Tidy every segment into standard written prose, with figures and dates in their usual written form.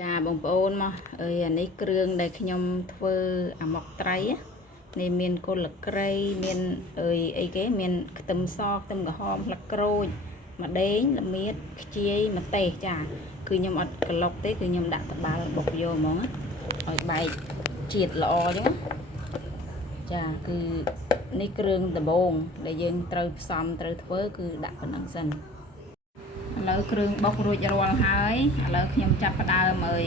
ចាបងប្អូនមកអើយអានេះគ្រឿងដែលខ្ញុំធ្វើអាម៉ុកត្រីនេះមានគល់ក្រៃមានអើយអីគេមានខ្ទឹមសខ្ទឹមក្រហមស្លឹកក្រូចម្ដេងល្មៀតខ្ជាយម្ទេសចាគឺខ្ញុំអត់ក្លុកទេគឺខ្ញុំដាក់ត្បាល់បុកយកហ្មងឲ្យបែកជាតិល្អអញ្ចឹងចាគឺនេះគ្រឿងដំបូងដែលយើងត្រូវផ្សំត្រូវធ្វើគឺដាក់ប៉ុណ្្នឹងសិនឥឡូវគ្រឿងបុករួចរាល់ហើយឥឡូវខ្ញុំចាប់ផ្ដើមឲ្យ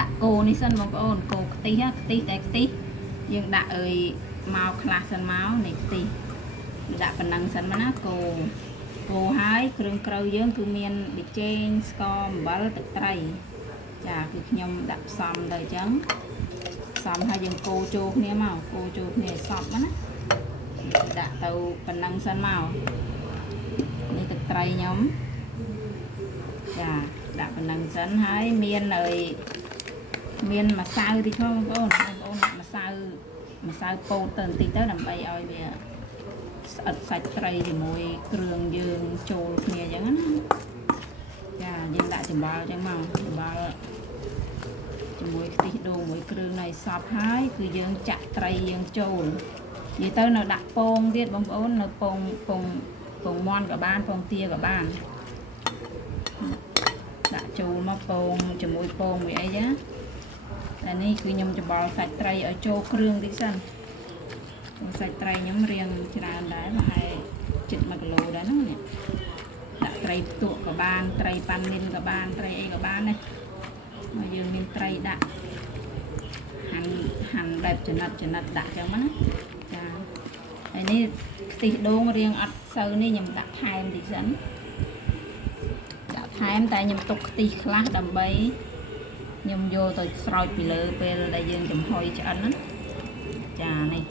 ដាក់គោនេះសិនបងប្អូនគោខ្ទិះតែខ្ទិះយើងដាក់ឲ្យមកខ្លះសិនមកនេះខ្ទិះដាក់ប៉ុណ្ណឹងសិនមកណាគោហើយគ្រឿងក្រៅយើងគឺមានប៊ីចេងស្ករអំបិលទឹកត្រីចាគឺខ្ញុំដាក់ផ្សំទៅអញ្ចឹងផ្សំហើយយើងកូរចូលគ្នាមកកូរចូលគ្នាឲ្យសព្វណាដាក់ទៅប៉ុណ្ណឹងសិនមកនេះទឹកត្រីខ្ញុំចាដាក់ប៉ុណ្ណឹងសិនហើយមានម្សៅតិចផងបងប្អូនម្សៅពោតទៅបន្តិចទៅដើម្បីឲ្យវាស្អិតសាច់ត្រីជាមួយគ្រឿងយើងចូលគ្នាអញ្ចឹងណាចាយើងដាក់ចំបល់អញ្ចឹងមកចំបល់ជាមួយខ្ទិះដូងមួយគ្រឿងនៃសពហើយគឺយើងចាក់ត្រីយើងចូលនិយាយទៅនៅដាក់ពងទៀតបងប្អូននៅពងមាន់ក៏បានពងទាក៏បានដាក់ចូលមកពងជាមួយពងមួយអីចឹងតែនេះគឺខ្ញុំច្បល់សាច់ត្រីឲ្យចូលគ្រឿងតិចសិនសាច់ត្រីខ្ញុំរៀងច្រើនដែរប្រហែលជិត1គីឡូដែរហ្នឹងនេះដាក់ត្រីផ្ទក់ក៏បានត្រីប៉ាន់នីនក៏បានត្រីអីក៏បានដែរមកយើងមានត្រីដាក់ហាន់បែបចំណិតដាក់ចឹងមកណាចាហើយនេះខ្ទិះដូងរៀងអត់សូវនេះខ្ញុំដាក់ថែមតិចសិនដាក់ថែមតែខ្ញុំទុកខ្ទិះខ្លះដើម្បីខ្ញុំយកទៅស្រោចពីលើពេលដែលយើងចំហុយឆ្អិនណាចានេះ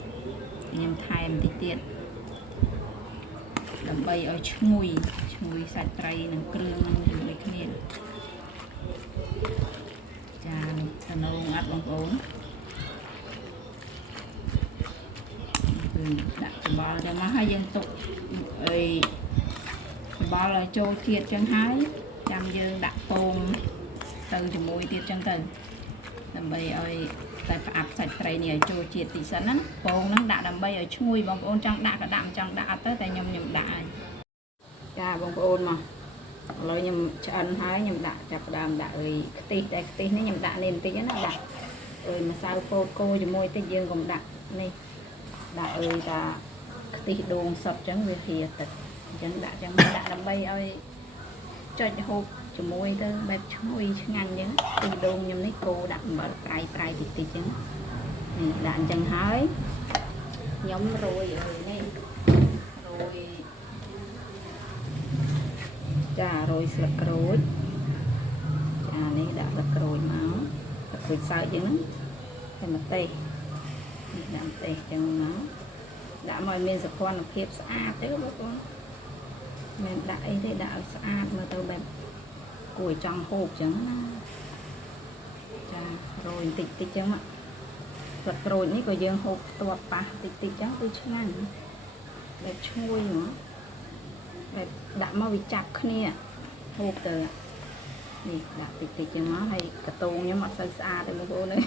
ខ្ញុំថែមតិចទៀតដើម្បីឲ្យឈ្ងុយសាច់ត្រីនិងគ្រឿងនឹងជាមួយគ្នាចានេះទៅនៅអាត់បងប្អូនគឺដាក់ច្បល់ទៅមកហើយយើងទុកអីច្បល់ឲ្យចូលជាតិចឹងហើយចាំយើងដាក់ពងទៅជាមួយទៀតចឹងទៅដើម្បីឲ្យតែផ្អាប់សាច់ត្រីនេះឲ្យចូលជាតិតិចសិនណាពងហ្នឹងដាក់ដើម្បីឲ្យឈ្ងុយបងប្អូនចង់ដាក់ក៏ដាក់ចង់ដាក់អត់ទៅតែខ្ញុំដាក់ហើយចាបងប្អូនមកឥឡូវខ្ញុំឆ្អិនហើយខ្ញុំដាក់ចាប់ផ្ដើមដាក់អីខ្ទិះតែខ្ទិះនេះខ្ញុំដាក់នេះបន្តិចណាដាក់អីម្សៅពោតគោជាមួយតិចយើងកុំដាក់នេះដាក់អីថាខ្ទិះដូងសុតចឹងវាធាទឹកអញ្ចឹងដាក់ចឹងដាក់ដើម្បីឲ្យចុចហូបជាមួយទៅបែបឈ្ងុយឆ្ងាញ់អញ្ចឹងខ្ទិះដូងខ្ញុំនេះគោដាក់អំបិលប្រៃតិចអញ្ចឹងនេះដាក់អញ្ចឹងហើយខ្ញុំរោយនេះរោយចារោយស្លឹកក្រូចចានេះដាក់ស្លឹកក្រូចមកស្លឹកក្រូចសើចអញ្ចឹងតែម្ទេសដាក់ម្ទេសអញ្ចឹងមកដាក់មកឲ្យមានសោភ័ណភាពស្អាតទៅបងប្អូនមិនដាក់អីទេដាក់ឲ្យស្អាតមើលទៅបែបគួរឲ្យចង់ហូបអញ្ចឹងណាចារោយបន្តិចអញ្ចឹងស្លឹកក្រូចនេះក៏យើងហូបផ្ទាប់ប៉ះតិចអញ្ចឹងគឺឆ្ងាញ់បែបឈ្ងុយហ្មងបែបដាក់មកវាចាប់គ្នាហូបទៅនេះដាក់តិចអញ្ចឹងមកហើយកតូងខ្ញុំអត់សូវស្អាតទេបងប្អូនអើយ